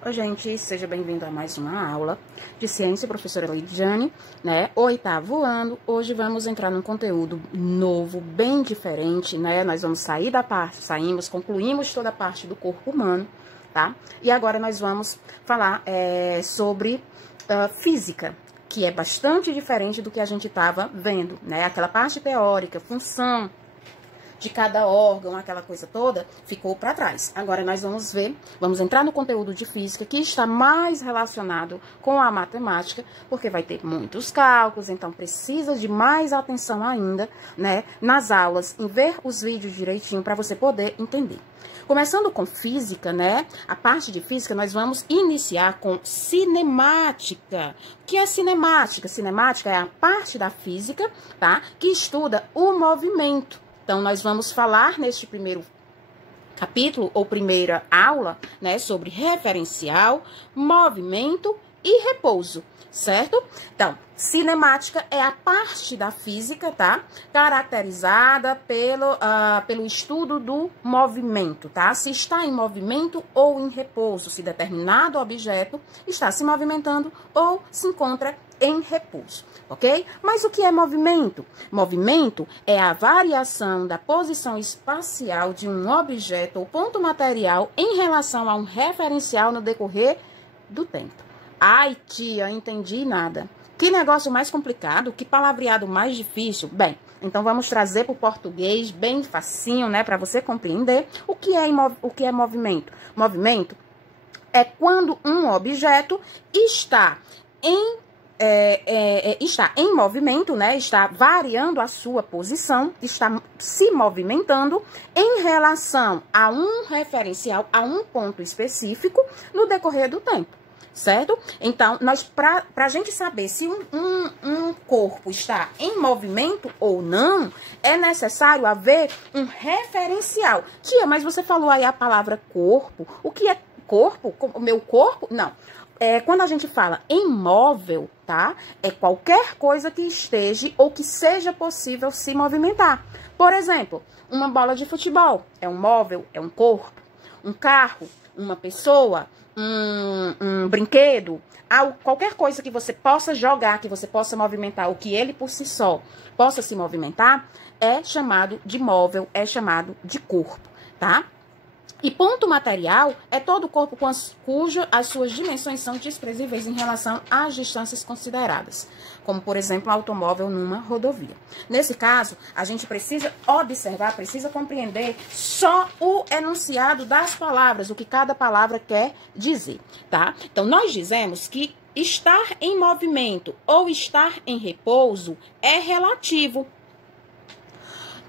Oi, gente, seja bem-vindo a mais uma aula de ciência, professora Lidiane, né? Oi, tá voando. Hoje vamos entrar num conteúdo novo, bem diferente, né? Nós vamos sair da parte, concluímos toda a parte do corpo humano, tá? E agora nós vamos falar sobre física, que é bastante diferente do que a gente estava vendo, né? Aquela parte teórica, função de cada órgão, aquela coisa toda, ficou para trás. Agora nós vamos entrar no conteúdo de física, que está mais relacionado com a matemática, porque vai ter muitos cálculos, então precisa de mais atenção ainda, né, nas aulas, em ver os vídeos direitinho para você poder entender. Começando com física, né, a parte de física, nós vamos iniciar com cinemática. O que é cinemática? Cinemática é a parte da física, tá, que estuda o movimento. Então, nós vamos falar neste primeiro capítulo, ou primeira aula, né, sobre referencial, movimento e repouso, certo? Então, cinemática é a parte da física, tá? Caracterizada pelo estudo do movimento, tá? Se está em movimento ou em repouso, se determinado objeto está se movimentando ou se encontra em repouso, ok? Mas o que é movimento? Movimento é a variação da posição espacial de um objeto ou ponto material em relação a um referencial no decorrer do tempo. Ai, tia, entendi nada. Que negócio mais complicado, que palavreado mais difícil. Bem, então vamos trazer para o português bem facinho, né, para você compreender o que é movimento. Movimento é quando um objeto está em movimento, né? Está variando a sua posição, está se movimentando em relação a um referencial, a um ponto específico no decorrer do tempo, certo? Então, para a gente saber se um corpo está em movimento ou não, é necessário haver um referencial. Tia, mas você falou aí a palavra corpo. O que é corpo? O meu corpo? Não. Quando a gente fala em móvel, tá? É qualquer coisa que esteja ou que seja possível se movimentar. Por exemplo, uma bola de futebol é um móvel, é um corpo. Um carro, uma pessoa, um brinquedo, qualquer coisa que você possa jogar, que você possa movimentar, ou que ele por si só possa se movimentar, é chamado de móvel, é chamado de corpo, tá? E ponto material é todo o corpo cujas as suas dimensões são desprezíveis em relação às distâncias consideradas, como, por exemplo, um automóvel numa rodovia. Nesse caso, a gente precisa observar, precisa compreender só o enunciado das palavras, o que cada palavra quer dizer, tá? Então, nós dizemos que estar em movimento ou estar em repouso é relativo.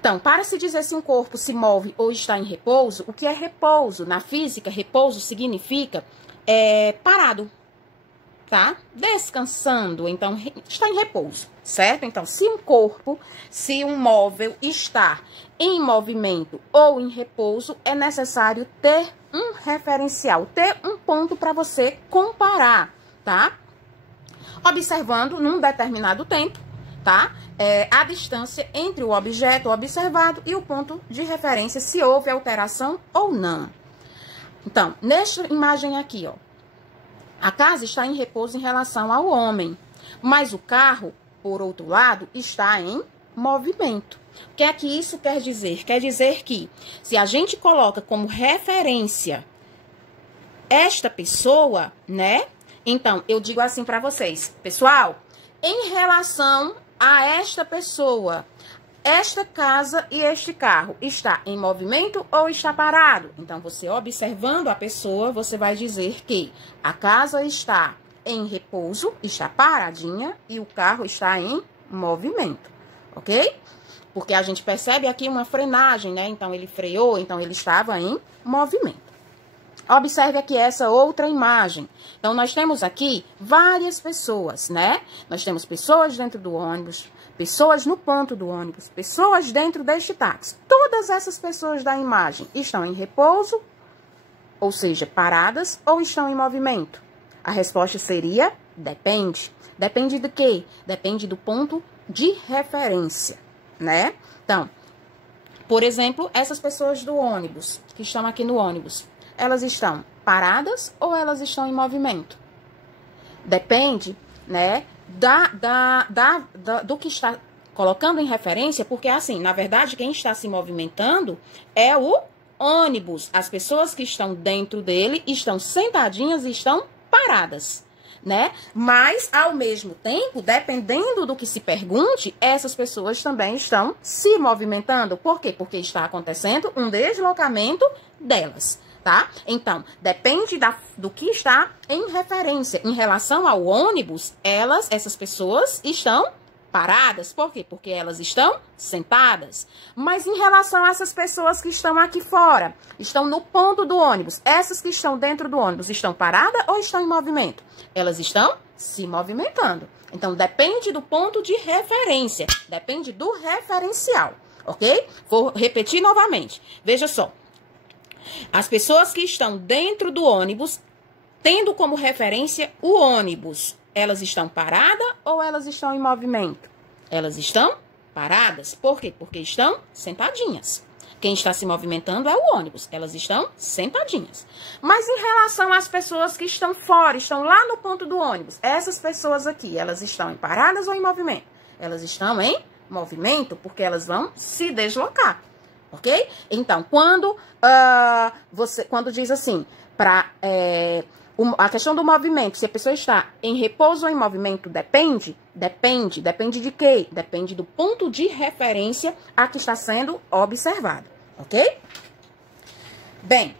Então, para se dizer se um corpo se move ou está em repouso, o que é repouso? Na física, repouso significa parado, tá? Descansando, então está em repouso, certo? Então, se um corpo, se um móvel está em movimento ou em repouso, é necessário ter um referencial, ter um ponto para você comparar, tá? Observando num determinado tempo, tá? A distância entre o objeto observado e o ponto de referência, se houve alteração ou não. Então, nesta imagem aqui, ó, a casa está em repouso em relação ao homem, mas o carro, por outro lado, está em movimento. O que é que isso quer dizer? Quer dizer que, se a gente coloca como referência esta pessoa, né? Então, eu digo assim para vocês, pessoal, em relação a esta pessoa, esta casa e este carro está em movimento ou está parado? Então, você observando a pessoa, você vai dizer que a casa está em repouso, está paradinha, e o carro está em movimento, ok? Porque a gente percebe aqui uma frenagem, né? Então, ele freou, então ele estava em movimento. Observe aqui essa outra imagem. Então, nós temos aqui várias pessoas, né? Nós temos pessoas dentro do ônibus, pessoas no ponto do ônibus, pessoas dentro deste táxi. Todas essas pessoas da imagem estão em repouso, ou seja, paradas, ou estão em movimento? A resposta seria depende. Depende do quê? Depende do ponto de referência, né? Então, por exemplo, essas pessoas do ônibus, que estão aqui no ônibus, elas estão paradas ou elas estão em movimento? Depende, né, do que está colocando em referência, porque assim, na verdade, quem está se movimentando é o ônibus. As pessoas que estão dentro dele estão sentadinhas e estão paradas, né? Mas, ao mesmo tempo, dependendo do que se pergunte, essas pessoas também estão se movimentando. Por quê? Porque está acontecendo um deslocamento delas, tá? Então, depende do que está em referência. Em relação ao ônibus, essas pessoas estão paradas. Por quê? Porque elas estão sentadas. Mas em relação a essas pessoas que estão aqui fora, estão no ponto do ônibus, essas que estão dentro do ônibus, estão paradas ou estão em movimento? Elas estão se movimentando. Então, depende do ponto de referência, depende do referencial, ok? Vou repetir novamente. Veja só. As pessoas que estão dentro do ônibus, tendo como referência o ônibus, elas estão paradas ou elas estão em movimento? Elas estão paradas. Por quê? Porque estão sentadinhas. Quem está se movimentando é o ônibus. Elas estão sentadinhas. Mas em relação às pessoas que estão fora, estão lá no ponto do ônibus, essas pessoas aqui, elas estão em paradas ou em movimento? Elas estão em movimento porque elas vão se deslocar. Ok? Então, quando diz assim, a questão do movimento, se a pessoa está em repouso ou em movimento, depende de quê? Depende do ponto de referência a que está sendo observado, ok? Bem,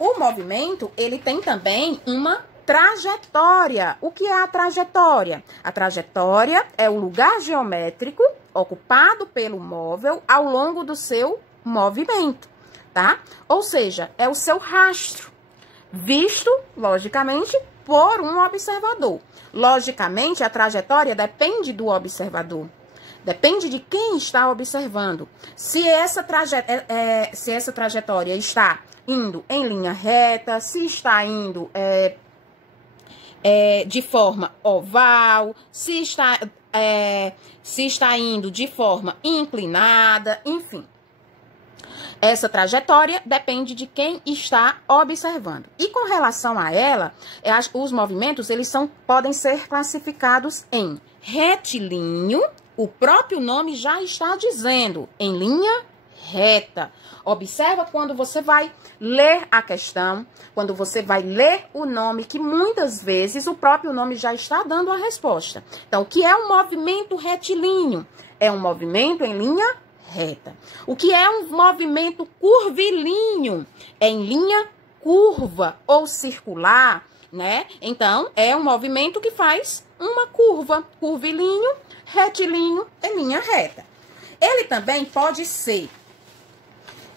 o movimento, ele tem também uma trajetória. O que é a trajetória? A trajetória é o lugar geométrico ocupado pelo móvel ao longo do seu movimento, tá? Ou seja, é o seu rastro, visto, logicamente, por um observador. Logicamente, a trajetória depende do observador. Depende de quem está observando. Se essa trajetória está indo em linha reta, se está indo de forma oval, se está indo de forma inclinada, enfim. Essa trajetória depende de quem está observando. E com relação a ela, os movimentos podem ser classificados em retilíneo, o próprio nome já está dizendo, em linha reta. Observa quando você vai ler a questão, quando você vai ler o nome, que muitas vezes o próprio nome já está dando a resposta. Então, o que é um movimento retilíneo? É um movimento em linha reta. O que é um movimento curvilíneo? É em linha curva ou circular, né? Então, é um movimento que faz uma curva, curvilíneo, retilíneo em linha reta. Ele também pode ser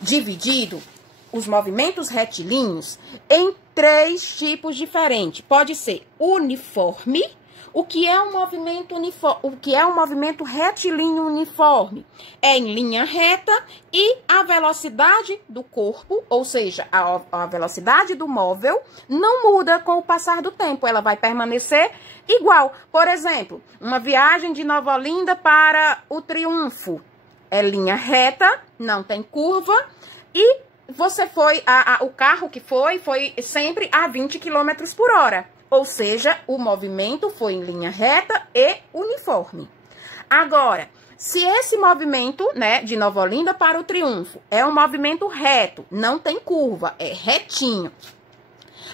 dividido, os movimentos retilíneos, em 3 tipos diferentes. Pode ser uniforme. O que é um movimento uniforme? O que é um movimento retilíneo uniforme? É em linha reta e a velocidade do corpo, ou seja, a velocidade do móvel, não muda com o passar do tempo. Ela vai permanecer igual. Por exemplo, uma viagem de Nova Olinda para o Triunfo. É linha reta, não tem curva. E você o carro que foi sempre a 20 km por hora. Ou seja, o movimento foi em linha reta e uniforme. Agora, se esse movimento, né, de Nova Olinda para o Triunfo é um movimento reto, não tem curva, é retinho.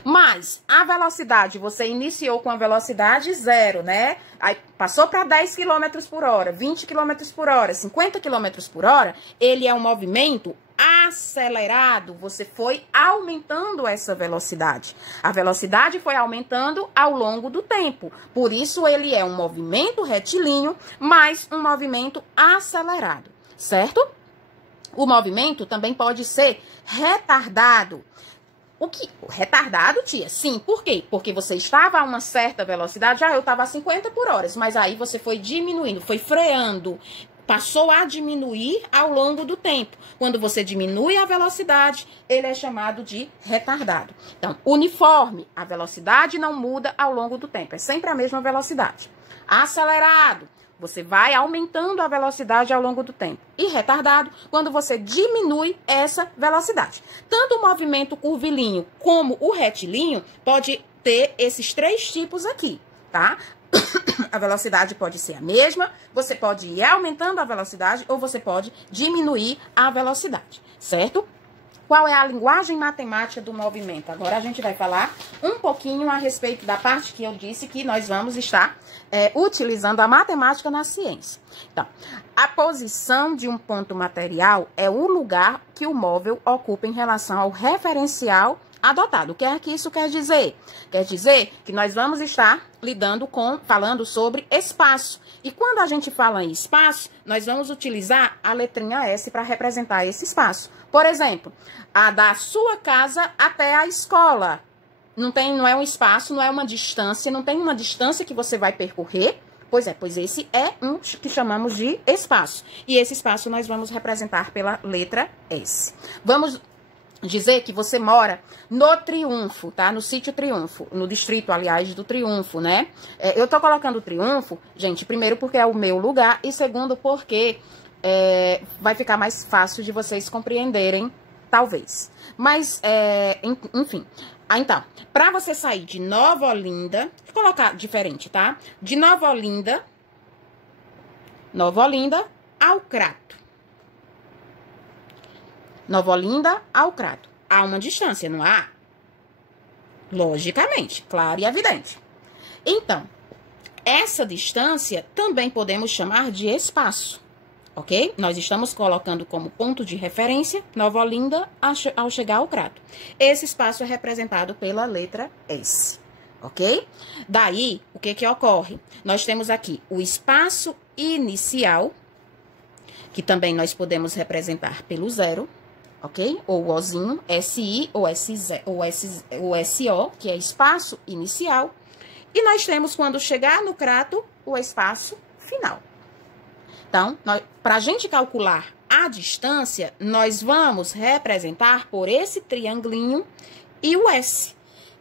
Mas a velocidade, você iniciou com a velocidade 0, né? Aí passou para 10 km por hora, 20 km por hora, 50 km por hora, ele é um movimento acelerado, você foi aumentando essa velocidade. A velocidade foi aumentando ao longo do tempo. Por isso, ele é um movimento retilíneo, mas um movimento acelerado, certo? O movimento também pode ser retardado. Retardado, tia? Sim, por quê? Porque você estava a uma certa velocidade, eu estava a 50 por hora, mas aí você foi diminuindo, foi freando, passou a diminuir ao longo do tempo. Quando você diminui a velocidade, ele é chamado de retardado. Então, uniforme, a velocidade não muda ao longo do tempo, é sempre a mesma velocidade. Acelerado, Você vai aumentando a velocidade ao longo do tempo. E retardado, quando você diminui essa velocidade. Tanto o movimento curvilíneo como o retilíneo pode ter esses 3 tipos aqui, tá? A velocidade pode ser a mesma, você pode ir aumentando a velocidade ou você pode diminuir a velocidade, certo? Qual é a linguagem matemática do movimento? Agora a gente vai falar um pouquinho a respeito da parte que eu disse que nós vamos estar utilizando a matemática na ciência. Então, a posição de um ponto material é o lugar que o móvel ocupa em relação ao referencial adotado. O que é que isso quer dizer? Quer dizer que nós vamos estar falando sobre espaço. E quando a gente fala em espaço, nós vamos utilizar a letrinha S para representar esse espaço. Por exemplo, a da sua casa até a escola. Não é um espaço, não é uma distância, não tem uma distância que você vai percorrer. Pois esse é um que chamamos de espaço. E esse espaço nós vamos representar pela letra S. Vamos dizer que você mora no Triunfo, tá? No sítio Triunfo, no distrito, aliás, do Triunfo, né? Eu tô colocando o Triunfo, gente, primeiro porque é o meu lugar e segundo porque vai ficar mais fácil de vocês compreenderem, talvez. Mas, enfim. Então, para você sair de Nova Olinda, vou colocar diferente, tá? De Nova Olinda ao Crato. Nova Olinda ao Crato. Há uma distância, não há? Logicamente, claro e evidente. Então, essa distância também podemos chamar de espaço, ok? Nós estamos colocando como ponto de referência Nova Olinda ao chegar ao Crato. Esse espaço é representado pela letra S, ok? Daí, o que ocorre? Nós temos aqui o espaço inicial, que também nós podemos representar pelo 0, ok? Ou o Ozinho, SI ou SO, que é espaço inicial. E nós temos, quando chegar no Crato, o espaço final. Então, para a gente calcular a distância, nós vamos representar por esse triangulinho e o S.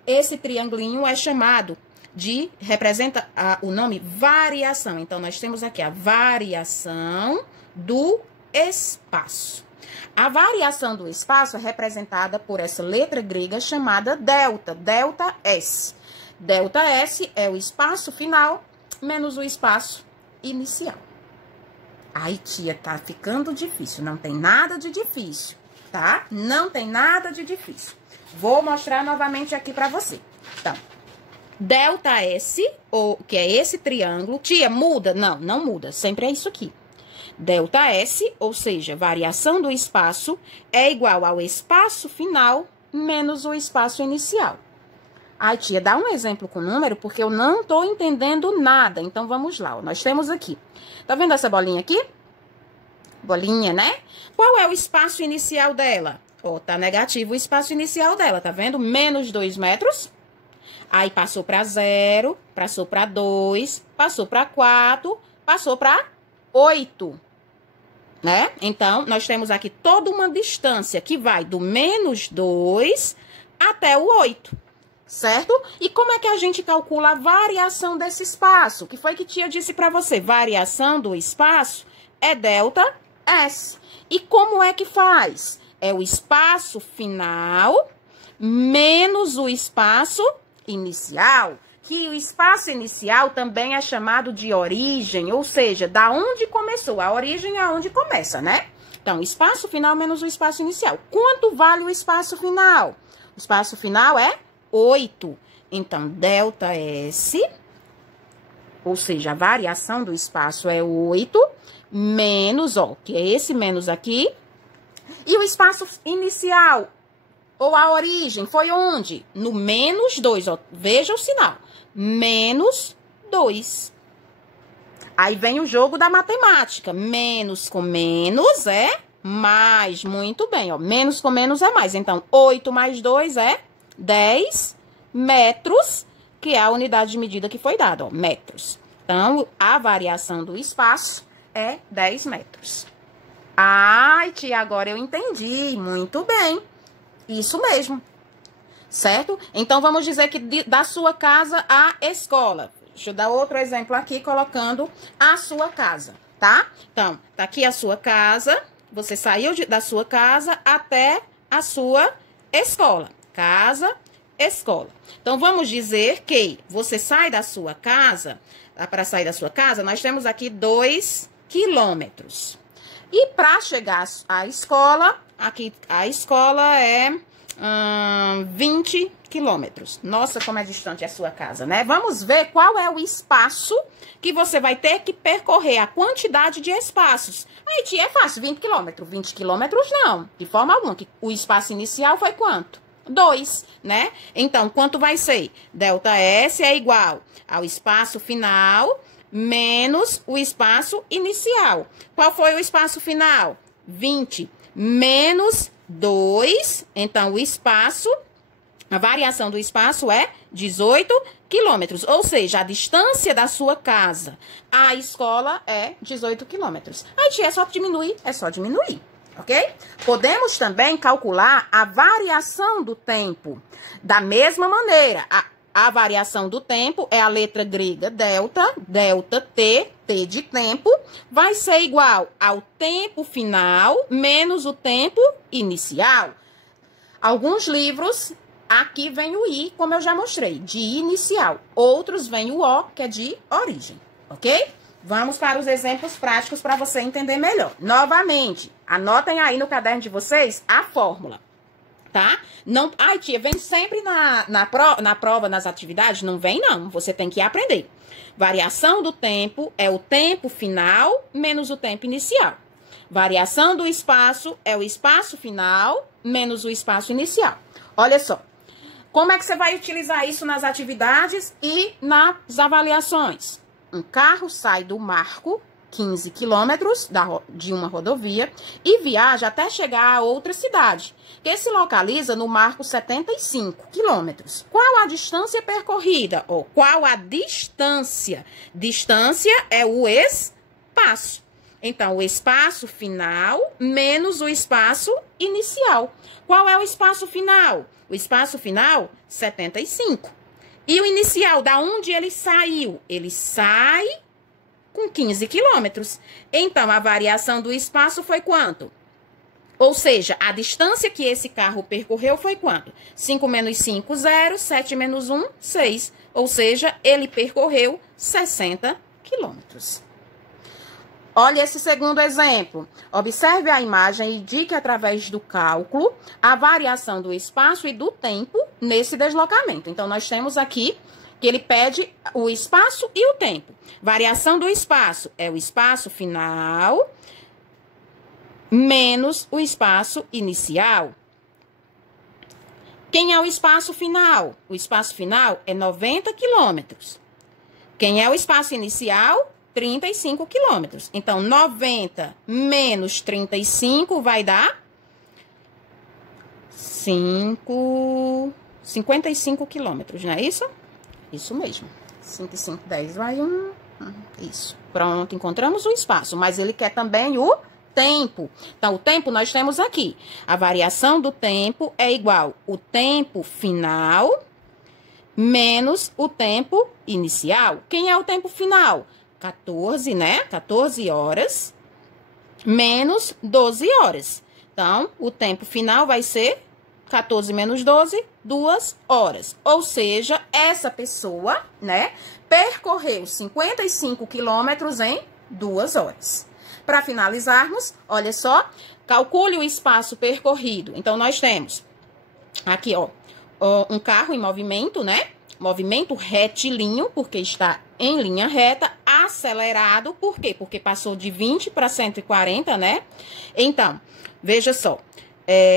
Esse triangulinho é chamado de, representa o nome variação. Então, nós temos aqui a variação do espaço. A variação do espaço é representada por essa letra grega chamada delta, delta S. Delta S é o espaço final menos o espaço inicial. Ai, tia, tá ficando difícil. Não tem nada de difícil, tá? Não tem nada de difícil. Vou mostrar novamente aqui pra você. Então, delta S, que é esse triângulo. Tia, muda? Não, não muda. Sempre é isso aqui. Delta S, ou seja, variação do espaço, é igual ao espaço final menos o espaço inicial. Ai, tia, dá um exemplo com número, porque eu não tô entendendo nada. Então, vamos lá. Ó. Nós temos aqui. Tá vendo essa bolinha aqui? Bolinha, né? Qual é o espaço inicial dela? Ó, tá negativo o espaço inicial dela, tá vendo? Menos 2 metros. Aí, passou para 0, passou para 2, passou para 4, passou para 8. Né? Então, nós temos aqui toda uma distância que vai do menos 2 até o 8. Certo? E como é que a gente calcula a variação desse espaço? O que foi que tia disse para você? Variação do espaço é delta S. E como é que faz? É o espaço final menos o espaço inicial. Que o espaço inicial também é chamado de origem, ou seja, da onde começou. A origem é onde começa, né? Então, espaço final menos o espaço inicial. Quanto vale o espaço final? O espaço final é 8. Então, delta S, ou seja, a variação do espaço é 8, menos, ó, que é esse menos aqui. E o espaço inicial, ou a origem, foi onde? No menos 2, ó, veja o sinal. Menos 2. Aí vem o jogo da matemática. Menos com menos é mais. Muito bem, ó. Menos com menos é mais. Então, 8 mais 2 é 10 metros, que é a unidade de medida que foi dada, ó, metros. Então, a variação do espaço é 10 metros. Ai, tia, agora eu entendi. Muito bem. Isso mesmo. Certo? Então, vamos dizer que da sua casa à escola. Deixa eu dar outro exemplo aqui, colocando a sua casa, tá? Então, tá aqui a sua casa. Você saiu da sua casa até a sua escola. Casa, escola. Então, vamos dizer que você sai da sua casa. Para sair da sua casa, nós temos aqui 2 quilômetros. E para chegar à escola, aqui a escola é 20 quilômetros. Nossa, como é distante a sua casa, né? Vamos ver qual é o espaço que você vai ter que percorrer, a quantidade de espaços. Aí, tia, é fácil, 20 quilômetros. 20 quilômetros não, de forma alguma. O espaço inicial foi quanto? 2, né? Então, quanto vai ser? Delta S é igual ao espaço final menos o espaço inicial. Qual foi o espaço final? 20 menos 2. Então, o espaço, a variação do espaço é 18 quilômetros. Ou seja, a distância da sua casa à escola é 18 quilômetros. Aí, tia, é só diminuir? É só diminuir. Ok? Podemos também calcular a variação do tempo. Da mesma maneira, a variação do tempo é a letra grega delta, delta T, T de tempo, vai ser igual ao tempo final menos o tempo inicial. Alguns livros, aqui vem o I, como eu já mostrei, de inicial. Outros vem o O, que é de origem, ok? Vamos para os exemplos práticos para você entender melhor. Novamente, anotem aí no caderno de vocês a fórmula, tá? Não, ai, tia, vem sempre na prova, nas atividades? Não vem, não. Você tem que aprender. Variação do tempo é o tempo final menos o tempo inicial. Variação do espaço é o espaço final menos o espaço inicial. Olha só. Como é que você vai utilizar isso nas atividades e nas avaliações? Um carro sai do marco, 15 quilômetros de uma rodovia, e viaja até chegar a outra cidade, que se localiza no marco 75 quilômetros. Qual a distância percorrida? Ou qual a distância? Distância é o espaço. Então, o espaço final menos o espaço inicial. Qual é o espaço final? O espaço final, 75. E o inicial, da onde ele saiu? Ele sai com 15 quilômetros. Então, a variação do espaço foi quanto? Ou seja, a distância que esse carro percorreu foi quanto? 5 menos 5, 0. 7 menos 1, 6. Ou seja, ele percorreu 60 quilômetros. Olha esse segundo exemplo. Observe a imagem e indique através do cálculo a variação do espaço e do tempo nesse deslocamento. Então, nós temos aqui que ele pede o espaço e o tempo. Variação do espaço é o espaço final menos o espaço inicial. Quem é o espaço final? O espaço final é 90 quilômetros. Quem é o espaço inicial? 35 quilômetros. Então, 90 menos 35 vai dar 55 quilômetros, não é isso? Isso mesmo. 5 e 5, 10, vai 1. Isso. Pronto, encontramos o espaço, mas ele quer também o tempo. Então, o tempo nós temos aqui. A variação do tempo é igual o tempo final menos o tempo inicial. Quem é o tempo final? 14, né? 14 horas menos 12 horas. Então, o tempo final vai ser 14 menos 12, 2 horas. Ou seja, essa pessoa, né, percorreu 55 quilômetros em 2 horas. Para finalizarmos, olha só, calcule o espaço percorrido. Então, nós temos aqui, ó, um carro em movimento, né? Movimento retilíneo, porque está em linha reta, acelerado, por quê? Porque passou de 20 para 140, né? Então, veja só.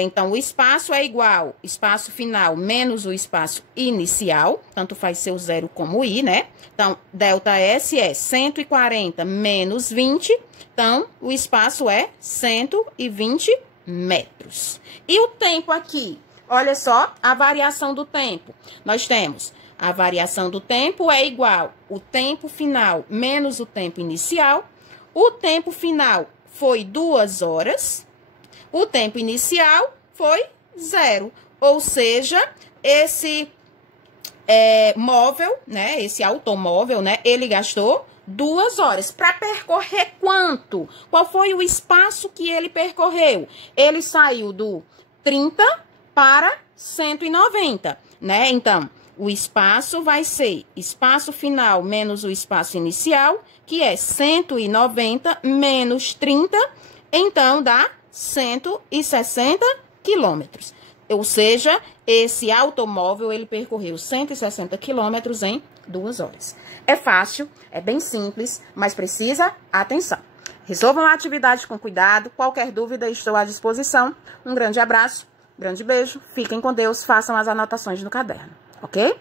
Então, o espaço é igual, espaço final menos o espaço inicial, tanto faz ser o 0 como o i, né? Então, delta S é 140 menos 20, então, o espaço é 120 metros. E o tempo aqui? Olha só, a variação do tempo. Nós temos a variação do tempo é igual o tempo final menos o tempo inicial. O tempo final foi 2 horas. O tempo inicial foi 0. Ou seja, móvel, né? Esse automóvel, né? Ele gastou 2 horas. Para percorrer quanto? Qual foi o espaço que ele percorreu? Ele saiu do 30 para 190, né? Então, o espaço vai ser espaço final menos o espaço inicial, que é 190 menos 30, então dá 160 quilômetros. Ou seja, esse automóvel, ele percorreu 160 quilômetros em 2 horas. É fácil, é bem simples, mas precisa atenção. Resolvam a atividade com cuidado. Qualquer dúvida, estou à disposição. Um grande abraço, grande beijo. Fiquem com Deus, façam as anotações no caderno, ok?